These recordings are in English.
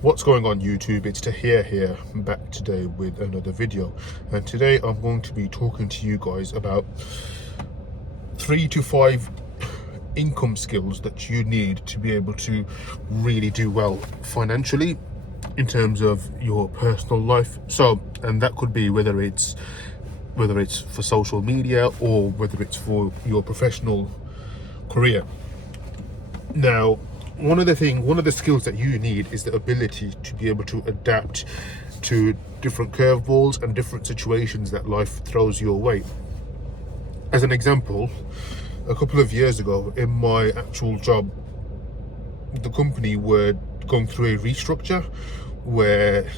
What's going on YouTube? It's Tahir here, back today with another video, and today I'm going to be talking to you guys about 3 to 5 income skills that you need to be able to really do well financially in terms of your personal life. So, and that could be whether it's for social media or whether it's for your professional career. Now, one of the skills that you need is the ability to be able to adapt to different curveballs and different situations that life throws your way. As an example, a couple of years ago in my actual job, the company were going through a restructure where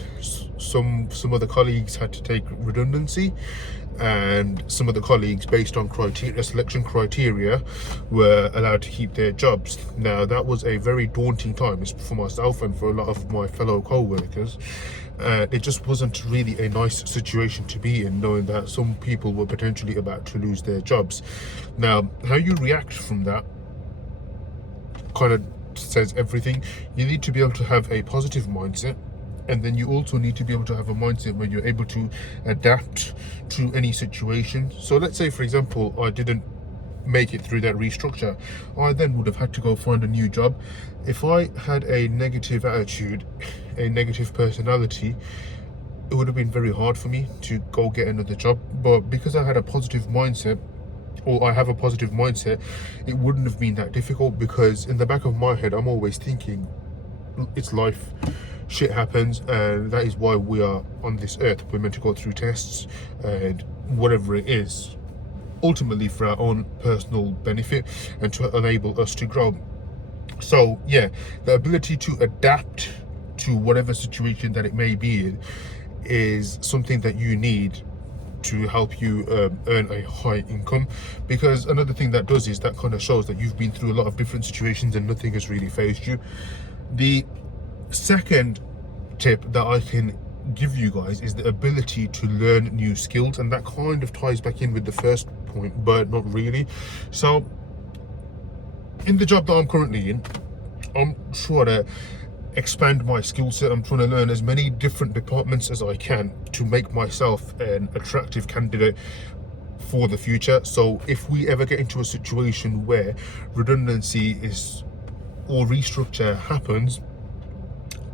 some of the colleagues had to take redundancy, and some of the colleagues, based on selection criteria, were allowed to keep their jobs. Now, that was a very daunting time for myself and for a lot of my fellow co-workers. It just wasn't really a nice situation to be in, knowing that some people were potentially about to lose their jobs. Now, how you react from that kind of says everything. You need to be able to have a positive mindset, and then you also need to be able to have a mindset where you're able to adapt to any situation. So let's say, for example, I didn't make it through that restructure. I then would have had to go find a new job. If I had a negative attitude, a negative personality, it would have been very hard for me to go get another job. But because I had a positive mindset, or I have a positive mindset, it wouldn't have been that difficult, because in the back of my head I'm always thinking, it's life, shit happens, and that is why we are on this earth. We're meant to go through tests and whatever it is, ultimately for our own personal benefit and to enable us to grow. So yeah, the ability to adapt to whatever situation that it may be in is something that you need to help you earn a high income. Because another thing that does is that kind of shows that you've been through a lot of different situations and nothing has really phased you. The second tip that I can give you guys is the ability to learn new skills, and that kind of ties back in with the first point, but not really. So in the job that I'm currently in, I'm trying to expand my skill set. I'm trying to learn as many different departments as I can to make myself an attractive candidate for the future. So if we ever get into a situation where redundancy or restructure happens,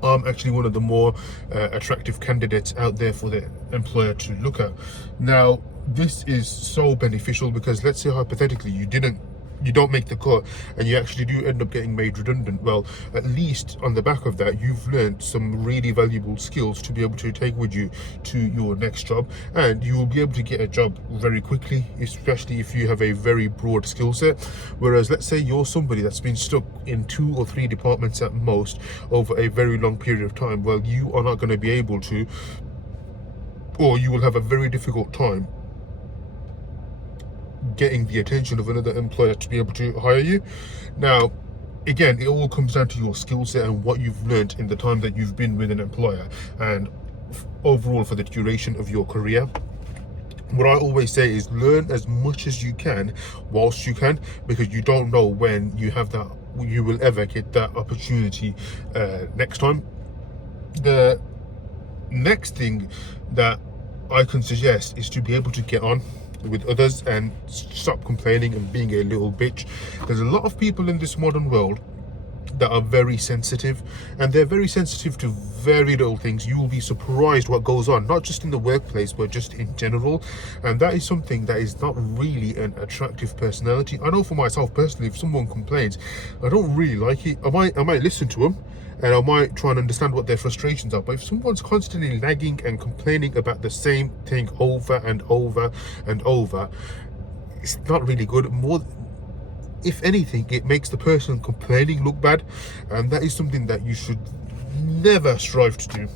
I'm actually one of the more attractive candidates out there for the employer to look at. Now, this is so beneficial because let's say hypothetically you don't make the cut and you actually do end up getting made redundant. Well, at least on the back of that, you've learned some really valuable skills to be able to take with you to your next job, and you will be able to get a job very quickly, especially if you have a very broad skill set. Whereas let's say you're somebody that's been stuck in 2 or 3 departments at most over a very long period of time, well, you are not going to be able to, or you will have a very difficult time getting the attention of another employer to be able to hire you. Now, again, it all comes down to your skill set and what you've learned in the time that you've been with an employer, and overall for the duration of your career. What I always say is learn as much as you can whilst you can, because you don't know when you will ever get that opportunity next time. The next thing that I can suggest is to be able to get on with others and stop complaining and being a little bitch. There's a lot of people in this modern world that are very sensitive, and they're very sensitive to very little things. You will be surprised what goes on, not just in the workplace but just in general, and that is something that is not really an attractive personality. I know for myself personally, if someone complains, I don't really like it. I might listen to them and I might try and understand what their frustrations are, but if someone's constantly nagging and complaining about the same thing over and over and over, it's not really good. If anything, it makes the person complaining look bad, and that is something that you should never strive to do.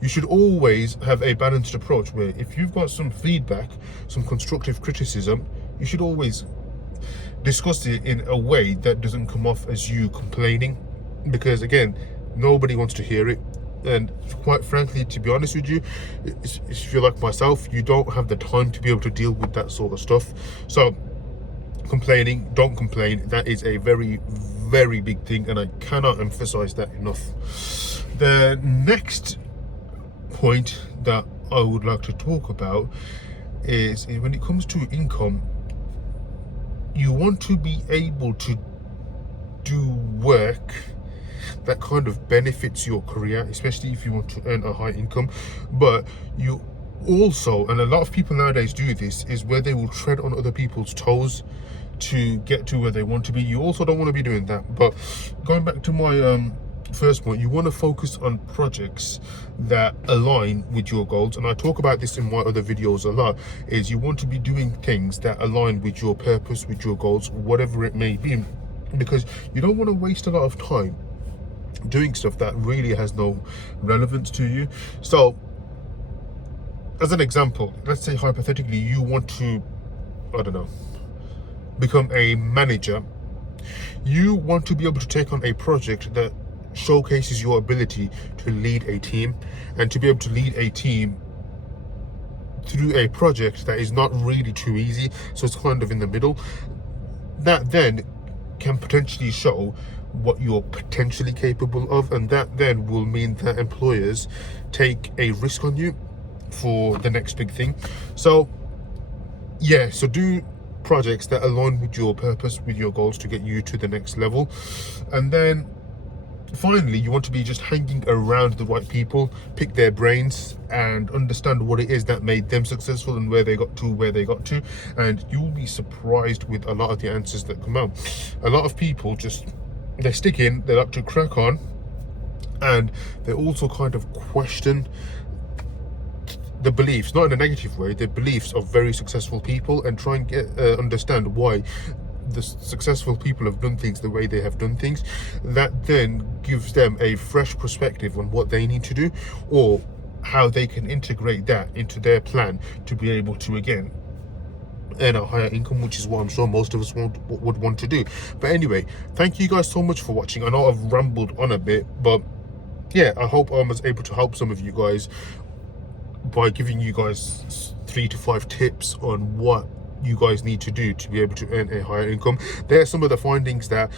You should always have a balanced approach where if you've got some feedback, some constructive criticism, you should always discuss it in a way that doesn't come off as you complaining, because again, nobody wants to hear it. And quite frankly, to be honest with you, if you're like myself, you don't have the time to be able to deal with that sort of stuff. So don't complain. That is a very, very big thing, and I cannot emphasize that enough. The next point that I would like to talk about is when it comes to income, you want to be able to do work that kind of benefits your career, especially if you want to earn a high income. But you also, and a lot of people nowadays do this, is where they will tread on other people's toes to get to where they want to be. You also don't want to be doing that. But going back to my first point, you want to focus on projects that align with your goals, and I talk about this in my other videos a lot, is you want to be doing things that align with your purpose, with your goals, whatever it may be, because you don't want to waste a lot of time doing stuff that really has no relevance to you. So as an example, let's say hypothetically you want to, I don't know, become a manager. You want to be able to take on a project that showcases your ability to lead a team, and to be able to lead a team through a project that is not really too easy, so it's kind of in the middle. That then can potentially show what you're potentially capable of, and that then will mean that employers take a risk on you for the next big thing. So yeah, so do projects that align with your purpose, with your goals, to get you to the next level. And then finally, you want to be just hanging around the right people, pick their brains and understand what it is that made them successful and where they got to, and you'll be surprised with a lot of the answers that come out. A lot of people just, they stick in, they like to crack on, and they also kind of question the beliefs, not in a negative way, the beliefs of very successful people, and try and get understand why the successful people have done things the way they have done things. That then gives them a fresh perspective on what they need to do, or how they can integrate that into their plan to be able to again earn a higher income, which is what I'm sure most of us would want to do. But anyway, thank you guys so much for watching. I know I've rambled on a bit, but yeah, I hope I was able to help some of you guys by giving you guys 3 to 5 tips on what you guys need to do to be able to earn a higher income. There are some of the findings that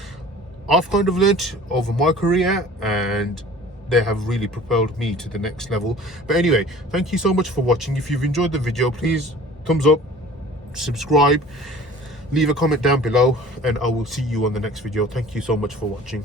I've kind of learned over my career, and they have really propelled me to the next level. But anyway, thank you so much for watching. If you've enjoyed the video, please thumbs up, subscribe, leave a comment down below, and I will see you on the next video. Thank you so much for watching.